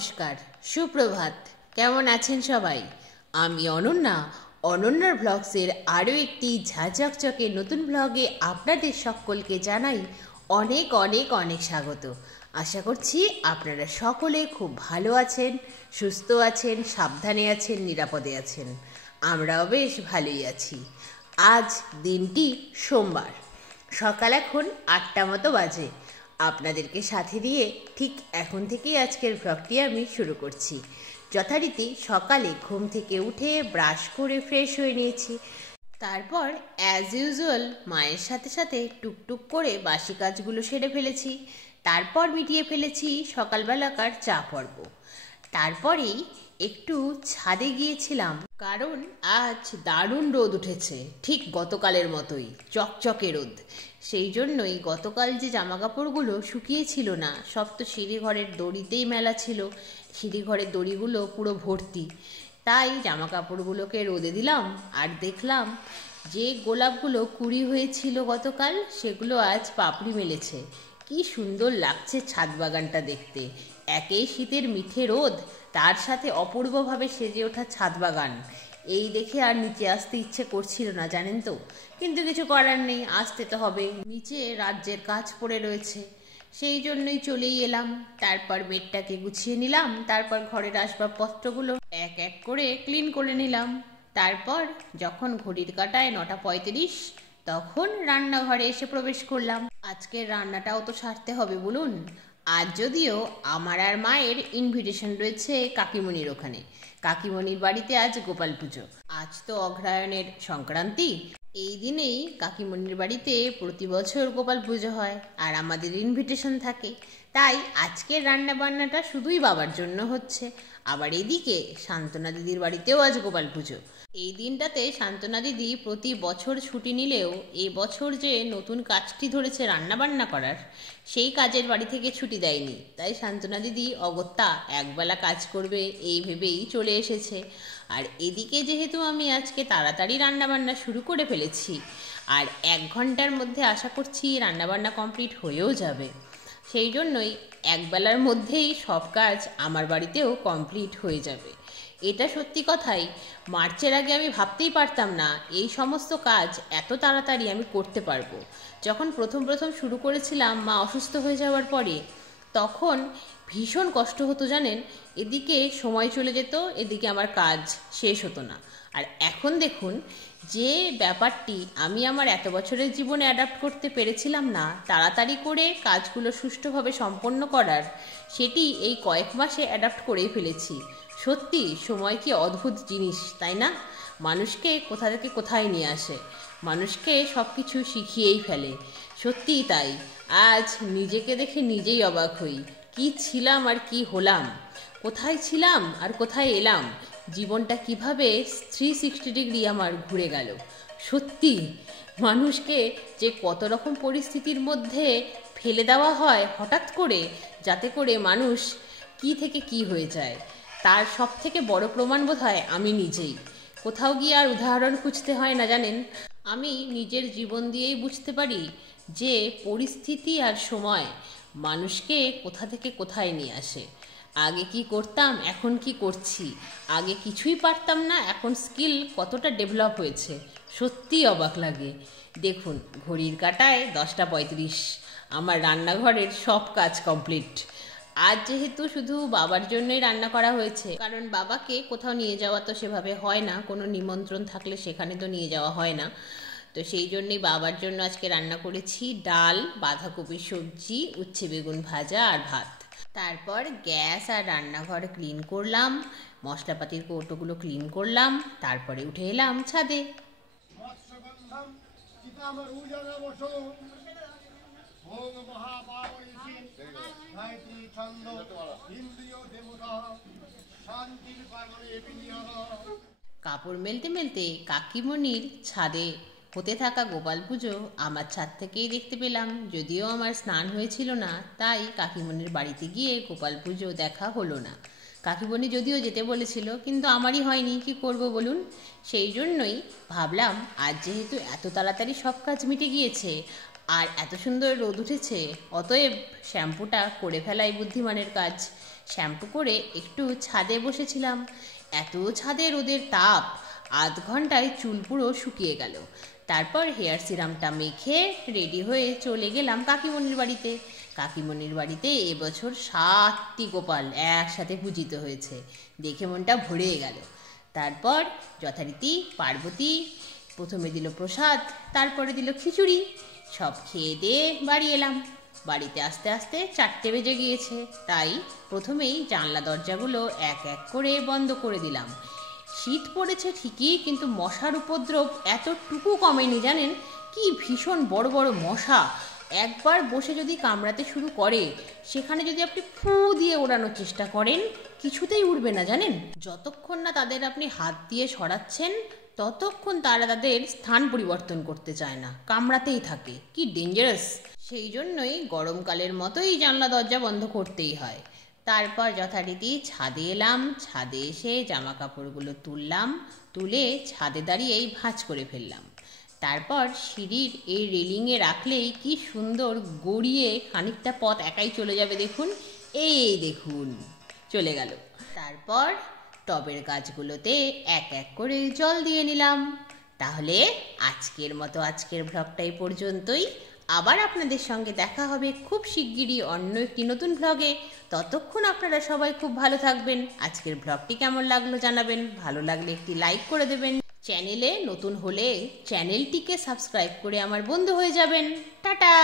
নমস্কার, সুপ্রভাত। কেমন আছেন সবাই? আমি অনন্যা, অনন্যার ব্লগসের আরও একটি ঝাঁঝকচকে নতুন ব্লগে আপনাদের সকলকে জানাই অনেক অনেক অনেক স্বাগত। আশা করছি আপনারা সকলে খুব ভালো আছেন, সুস্থ আছেন, সাবধানে আছেন, নিরাপদে আছেন। আমরাও বেশ ভালোই আছি। আজ দিনটি সোমবার, সকাল এখন 8টা মতো বাজে। আপনাদেরকে সাথে দিয়ে ঠিক এখন থেকেই আজকের ব্লগটি আমি শুরু করছি। যথারীতি সকালে ঘুম থেকে উঠে ব্রাশ করে ফ্রেশ হয়ে নিয়েছি। তারপর অ্যাজ ইউজুয়াল মায়ের সাথে সাথে টুকটুক করে বাসি কাজগুলো সেরে ফেলেছি। তারপর মিটিয়ে ফেলেছি সকালবেলাকার চা পর্ব। তারপরেই একটু ছাদে গিয়েছিলাম, কারণ আজ দারুণ রোদ উঠেছে, ঠিক গতকালের মতোই চকচকে রোদ। সেই জন্যই গতকাল যে জামাকাপড়গুলো শুকিয়েছিল না, সব তো সিঁড়িঘরের দড়িতেই মেলা ছিল। সিঁড়িঘরের দড়িগুলো পুরো ভর্তি, তাই জামাকাপড়গুলোকে রোদে দিলাম। আর দেখলাম যে গোলাপগুলো কুঁড়ি হয়েছিল গতকাল, সেগুলো আজ পাপড়ি মেলেছে। কি সুন্দর লাগছে ছাদ বাগানটা দেখতে। একেই শীতের মিঠে রোদ, তার সাথে অপূর্বভাবে সেজে ওঠা ছাদ বাগান। এই দেখে আর নিচে আসতে ইচ্ছে করছিল না, জানেন তো। কিন্তু কিছু করার নেই, আসতে তো হবে। নিচে রাজ্যের কাজ পড়ে রয়েছে, সেই জন্যই চলেই এলাম। তারপর বেডটাকে গুছিয়ে নিলাম, তারপর ঘরের আসবাবপত্রগুলো এক এক করে ক্লিন করে নিলাম। তারপর যখন ঘড়ির কাঁটায় 9টা 35, তখন রান্নাঘরে এসে প্রবেশ করলাম। আজকের রান্নাটাও তো সারতে হবে বলুন। আজ যদিও আমার আর মায়ের ইনভিটেশন রয়েছে কাকিমণির ওখানে। কাকিমণির বাড়িতে আজ গোপাল পুজো। আজ তো অগ্রহায়ণের সংক্রান্তি। এই দিনেই কাকিমণির বাড়িতে প্রতি বছর গোপাল পুজো হয়, আর আমাদের ইনভিটেশন থাকে। তাই আজকের রান্না বান্নাটা শুধুই বাবার জন্য হচ্ছে। আবার এদিকে শান্তনা দিদির বাড়িতেও আজ গোপাল পুজো। এই দিনটাতে শান্তনা দিদি প্রতি বছর ছুটি নিলেও এবছর যে নতুন কাজটি ধরেছে রান্নাবান্না করার, সেই কাজের বাড়ি থেকে ছুটি দেয়নি। তাই শান্তনা দিদি অগত্যা একবেলা কাজ করবে এই ভেবেই চলে এসেছে। আর এদিকে যেহেতু আমি আজকে তাড়াতাড়ি রান্নাবান্না শুরু করে ফেলেছি, আর 1 ঘন্টার মধ্যে আশা করছি রান্নাবান্না কমপ্লিট হয়েও যাবে, সেই জন্যই একবেলার মধ্যেই সব কাজ আমার বাড়িতেও কমপ্লিট হয়ে যাবে। এটা সত্যি কথাই, মার্চের আগে আমি ভাবতেই পারতাম না এই সমস্ত কাজ এত তাড়াতাড়ি আমি করতে পারবো। যখন প্রথম শুরু করেছিলাম মা অসুস্থ হয়ে যাওয়ার পরে, তখন ভীষণ কষ্ট হতো জানেন। এদিকে সময় চলে যেত, এদিকে আমার কাজ শেষ হতো না। আর এখন দেখুন, যে ব্যাপারটি আমি আমার এত বছরের জীবনে অ্যাডাপ্ট করতে পেরেছিলাম না তাড়াতাড়ি করে কাজগুলো সুষ্ঠুভাবে সম্পন্ন করার, সেটি এই কয়েক মাসে অ্যাডাপ্ট করেই ফেলেছি। সত্যি সময় কি অদ্ভুত জিনিস, তাই না? মানুষকে কোথা থেকে কোথায় নিয়ে আসে, মানুষকে সব কিছু শিখিয়েই ফেলে। সত্যিই তাই। আজ নিজেকে দেখে নিজেই অবাক হই। কি ছিলাম আর কি হলাম, কোথায় ছিলাম আর কোথায় এলাম, জীবনটা কিভাবে 360 ডিগ্রি আমার ঘুরে গেল। সত্যি মানুষকে যে কত রকম পরিস্থিতির মধ্যে ফেলে দেওয়া হয় হঠাৎ করে, যাতে করে মানুষ কি থেকে কি হয়ে যায়, তার সব থেকে বড় প্রমাণ বোধহয় আমি নিজেই। কোথাও গিয়ে আর উদাহরণ খুঁজতে হয় না জানেন। আমি নিজের জীবন দিয়েই বুঝতে পারি যে পরিস্থিতি আর সময় মানুষকে কোথা থেকে কোথায় নিয়ে আসে। আগে কি করতাম, এখন কি করছি। আগে কিছুই পারতাম না, এখন স্কিল কতটা ডেভেলপ হয়েছে, সত্যিই অবাক লাগে। দেখুন ঘড়ির কাঁটায় 10টা 35, আমার রান্নাঘরের সব কাজ কমপ্লিট। আজ যেহেতু শুধু বাবার জন্যই রান্না করা হয়েছে, কারণ বাবাকে কোথাও নিয়ে যাওয়া তো সেভাবে হয় না, কোনো নিমন্ত্রণ থাকলে সেখানে তো নিয়ে যাওয়া হয় না। তো সেই জন্যই বাবার জন্য আজকে রান্না করেছি ডাল, বাঁধাকপির সবজি, উচ্ছে বেগুন ভাজা আর ভাত। তারপর গ্যাস আর রান্নাঘর ক্লিন করলাম, মশলাপাতির কৌটোগুলো ক্লিন করলাম, তারপরে উঠে এলাম ছাদে। কাপড় মেলতে মেলতে কাকিমণির ছাদে হতে থাকা গোপাল পুজো আমার ছাদ থেকেই দেখতে পেলাম। যদিও আমার স্নান হয়েছিল না, তাই কাকিমণির বাড়িতে গিয়ে গোপাল পুজো দেখা হলো না। কাকিমণি যদিও যেতে বলেছিল, কিন্তু আমারই হয়নি, কি করব বলুন। সেই জন্যই ভাবলাম আজ যেহেতু এত তাড়াতাড়ি সব কাজ মিটে গিয়েছে আর এত সুন্দর রোদ উঠেছে, অতএব শ্যাম্পুটা করে ফেলাই বুদ্ধিমানের কাজ। শ্যাম্পু করে একটু ছাদে বসেছিলাম। এত ছাদে রোদের তাপ, আধ ঘন্টায় চুল পুরো শুকিয়ে গেল। তারপর হেয়ার সিরামটা মেখে রেডি হয়ে চলে গেলাম কাকিমণির বাড়িতে। কাকিমণির বাড়িতে এবছর 7টি গোপাল একসাথে পূজিত হয়েছে, দেখে মনটা ভরে গেল। তারপর যথারীতি পার্বতী প্রথমে দিল প্রসাদ, তারপরে দিল খিচুড়ি। সব খেয়ে দিয়ে বাড়ি এলাম। বাড়িতে আস্তে আস্তে 4টে বেজে গিয়েছে, তাই প্রথমেই জানলা দরজাগুলো এক এক করে বন্ধ করে দিলাম। শীত পড়েছে ঠিকই, কিন্তু মশার উপদ্রব এতটুকু কমেনি জানেন। কি ভীষণ বড় বড় মশা, একবার বসে যদি কামড়াতে শুরু করে, সেখানে যদি আপনি ফু দিয়ে ওড়ানোর চেষ্টা করেন, কিছুতেই উড়বে না জানেন। যতক্ষণ না তাদের আপনি হাত দিয়ে সরাচ্ছেন, ততক্ষণ তারা তাদের স্থান পরিবর্তন করতে চায় না, কামড়াতেই থাকে। কি ডেঞ্জারাস! সেই জন্যই গরমকালের মতোই জানলা দরজা বন্ধ করতেই হয়। তারপর যথারীতি ছাদে এলাম। ছাদে এসে জামা কাপড়গুলো তুললাম, তুলে ছাদে দাঁড়িয়েই ভাঁজ করে ফেললাম। তারপর সিঁড়ির এই রেলিংয়ে রাখলেই কি সুন্দর গড়িয়ে খানিকটা পথ একাই চলে যাবে। দেখুন, এই দেখুন, চলে গেল। তারপর টবের গাছগুলোতে এক এক করে জল দিয়ে নিলাম। তাহলে আজকের মতো আজকের ভ্লগটা এই পর্যন্তই। আবার আপনাদের সঙ্গে দেখা হবে খুব শিগগিরই অন্য একটি নতুন ভ্লগে। ততক্ষণ আপনারা সবাই খুব ভালো থাকবেন। আজকের ভ্লগটি কেমন লাগলো জানাবেন, ভালো লাগলে একটি লাইক করে দেবেন। চ্যানেলে নতুন হলে চ্যানেলটিকে সাবস্ক্রাইব করে আমার বন্ধু হয়ে যাবেন। টাটা।